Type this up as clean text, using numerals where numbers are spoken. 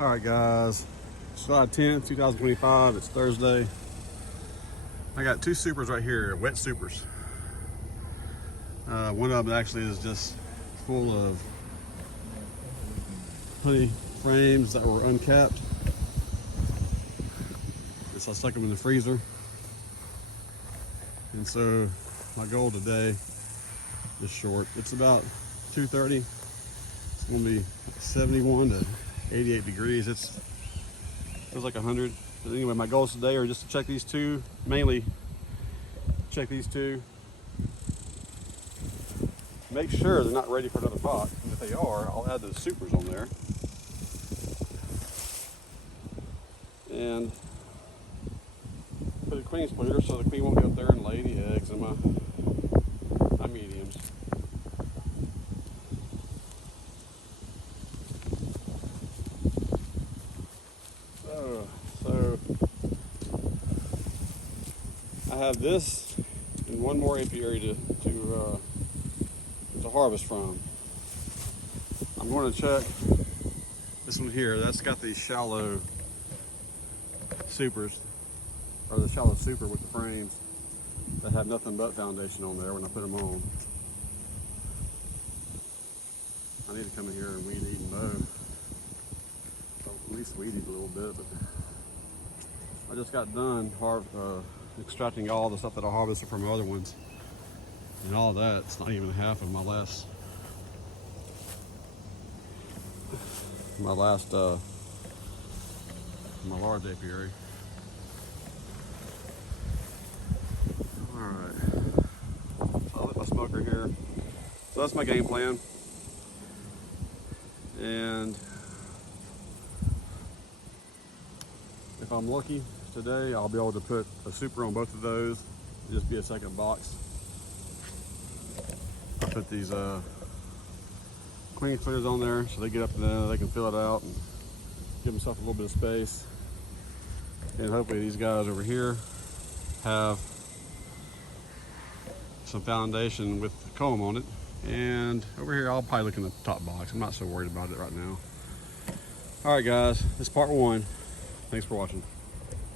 All right, guys, it's July 10th, 2025. It's Thursday. I got two supers right here, wet supers. One of them actually is just full of honey frames that were uncapped. So I stuck them in the freezer. And so my goal today is short. It's about 2:30. It's gonna be 71 to 88 degrees. It feels like 100. But anyway, my goals today are just to check these two, mainly check these two. Make sure they're not ready for another pot. And if they are, I'll add those supers on there. And put a queen splitter so the queen won't get up there and lay any eggs in my mediums. So I have this and one more apiary to harvest from. I'm going to check this one here. That's got these shallow supers, or the shallow super with the frames that have nothing but foundation on there when I put them on. I need to come in here and weed eat and mow. So at least weed eat a little bit, but I just got done extracting all the stuff that I harvested from other ones. And all that, it's not even half of my large apiary. All right, so I'll let my smoker here. So that's my game plan. And if I'm lucky today, I'll be able to put a super on both of those. It'll just be a second box. I put these queen splitters on there so they get up in there, they can fill it out and give themselves a little bit of space. And hopefully these guys over here have some foundation with the comb on it. And over here, I'll probably look in the top box. I'm not so worried about it right now. All right, guys, this is part one. Thanks for watching.